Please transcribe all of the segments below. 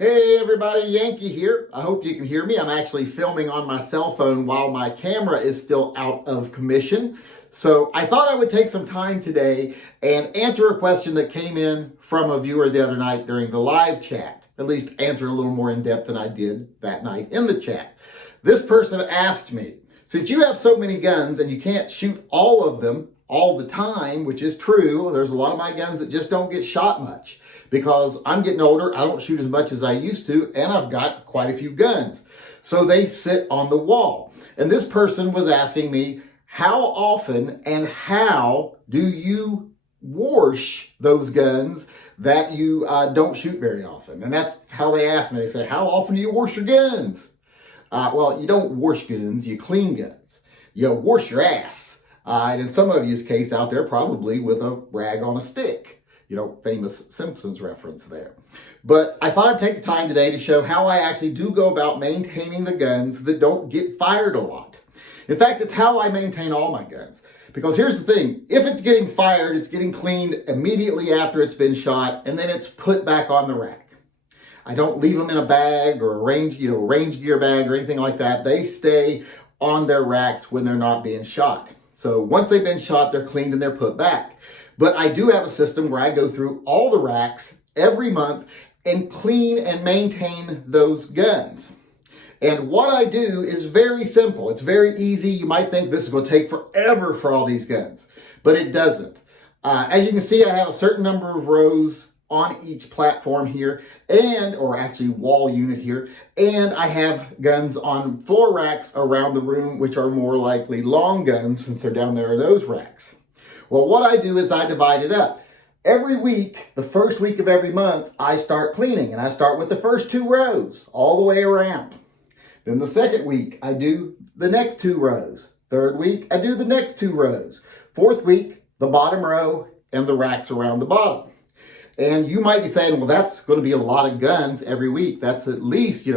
Hey everybody, Yankee here. I hope you can hear me. I'm actually filming on my cell phone while my camera is still out of commission. So I thought I would take some time today and answer a question that came in from a viewer the other night during the live chat. At least answer a little more in depth than I did that night in the chat. This person asked me, since you have so many guns and you can't shoot all of them all the time, which is true, there's a lot of my guns that just don't get shot much. Because I'm getting older, I don't shoot as much as I used to, and I've got quite a few guns. So they sit on the wall. And this person was asking me, how often and how do you wash those guns that you don't shoot very often? And that's how they asked me. They say, how often do you wash your guns? Well, you don't wash guns, you clean guns. You wash your ass. And in some of you's case out there, probably with a rag on a stick. You know, famous Simpsons reference there. But I thought I'd take the time today to show how I actually do go about maintaining the guns that don't get fired a lot. In fact, it's how I maintain all my guns. Because here's the thing, if it's getting fired, it's getting cleaned immediately after it's been shot, and then it's put back on the rack. I don't leave them in a bag or a range gear bag or anything like that. They stay on their racks when they're not being shot. So once they've been shot, they're cleaned and they're put back. But I do have a system where I go through all the racks every month and clean and maintain those guns. And what I do is very simple. It's very easy. You might think this is going to take forever for all these guns, but it doesn't. As you can see, I have a certain number of rows on each platform here, or actually wall unit here, and I have guns on floor racks around the room, which are more likely long guns since they're down there in those racks. Well, what I do is I divide it up. Every week, the first week of every month, I start cleaning, and I start with the first 2 rows all the way around. Then the second week, I do the next 2 rows. Third week, I do the next 2 rows. Fourth week, the bottom row and the racks around the bottom. And you might be saying, well, that's going to be a lot of guns every week. That's at least,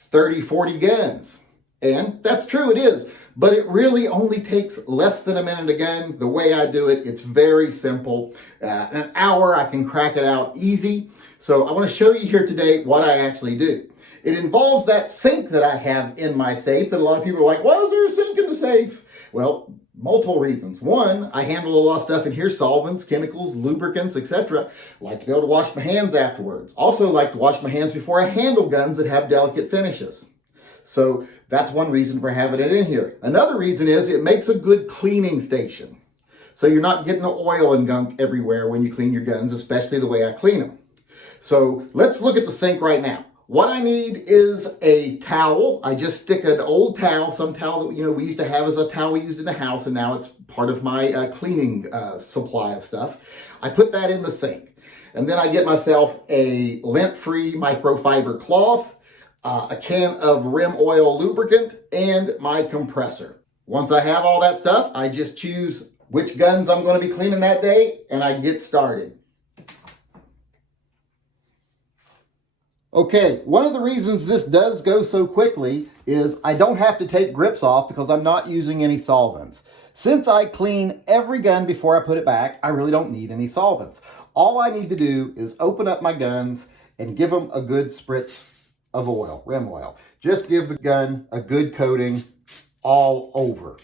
30, 40 guns. And that's true, it is. But it really only takes less than a minute a gun. The way I do it, it's very simple. An hour, I can crack it out easy. So I want to show you here today what I actually do. It involves that sink that I have in my safe that a lot of people are like, why is there a sink in the safe? Well, multiple reasons. One, I handle a lot of stuff in here, solvents, chemicals, lubricants, etc. Like to be able to wash my hands afterwards. Also like to wash my hands before I handle guns that have delicate finishes. So that's one reason for having it in here. Another reason is it makes a good cleaning station. So you're not getting the oil and gunk everywhere when you clean your guns, especially the way I clean them. So let's look at the sink right now. What I need is a towel. I just stick an old towel, some towel that we used to have as a towel we used in the house, and now it's part of my cleaning supply of stuff. I put that in the sink. And then I get myself a lint-free microfiber cloth, a can of rim oil lubricant, and my compressor. Once I have all that stuff, I just choose which guns I'm going to be cleaning that day, and I get started. Okay, one of the reasons this does go so quickly is I don't have to take grips off because I'm not using any solvents. Since I clean every gun before I put it back, I really don't need any solvents. All I need to do is open up my guns and give them a good spritz of oil, rim oil. Just give the gun a good coating all over.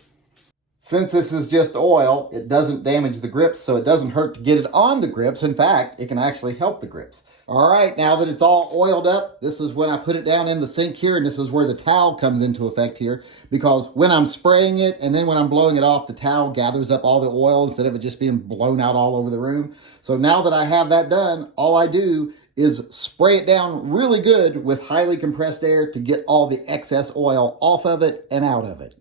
Since this is just oil, it doesn't damage the grips, so it doesn't hurt to get it on the grips. In fact, it can actually help the grips. All right, now that it's all oiled up, this is when I put it down in the sink here, and this is where the towel comes into effect here, because when I'm spraying it and then when I'm blowing it off, the towel gathers up all the oil instead of it just being blown out all over the room. So now that I have that done, all I do is spray it down really good with highly compressed air to get all the excess oil off of it and out of it.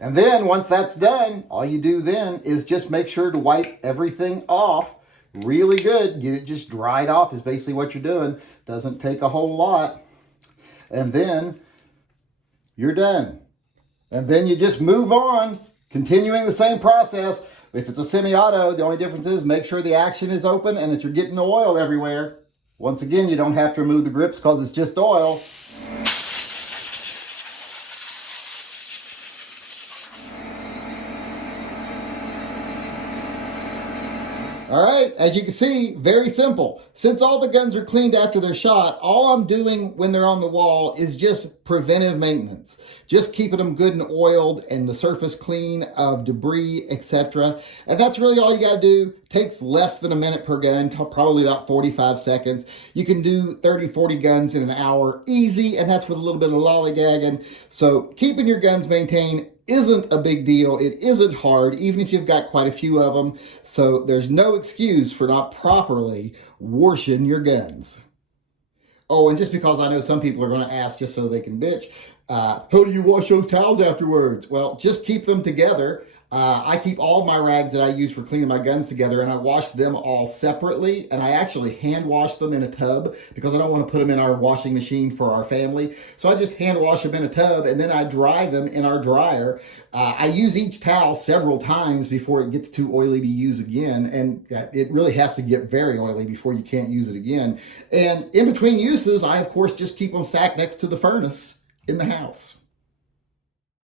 And then once that's done, all you do then is just make sure to wipe everything off really good. Get it just dried off is basically what you're doing. Doesn't take a whole lot. And then you're done. And then you just move on, continuing the same process. If it's a semi-auto, the only difference is make sure the action is open and that you're getting the oil everywhere. Once again, you don't have to remove the grips because it's just oil. All right, as you can see, very simple. Since all the guns are cleaned after they're shot, all I'm doing when they're on the wall is just preventive maintenance. Just keeping them good and oiled and the surface clean of debris, etc. And that's really all you gotta do. Takes less than a minute per gun, probably about 45 seconds. You can do 30, 40 guns in an hour easy, and that's with a little bit of lollygagging. So keeping your guns maintained isn't a big deal. It isn't hard, even if you've got quite a few of them. So there's no excuse for not properly washing your guns. Oh, and just because I know some people are going to ask just so they can bitch, how do you wash those towels afterwards? Well, just keep them together. I keep all my rags that I use for cleaning my guns together, and I wash them all separately, and I actually hand wash them in a tub because I don't want to put them in our washing machine for our family. So I just hand wash them in a tub, and then I dry them in our dryer. I use each towel several times before it gets too oily to use again, and it really has to get very oily before you can't use it again. And in between uses, I, of course, just keep them stacked next to the furnace in the house.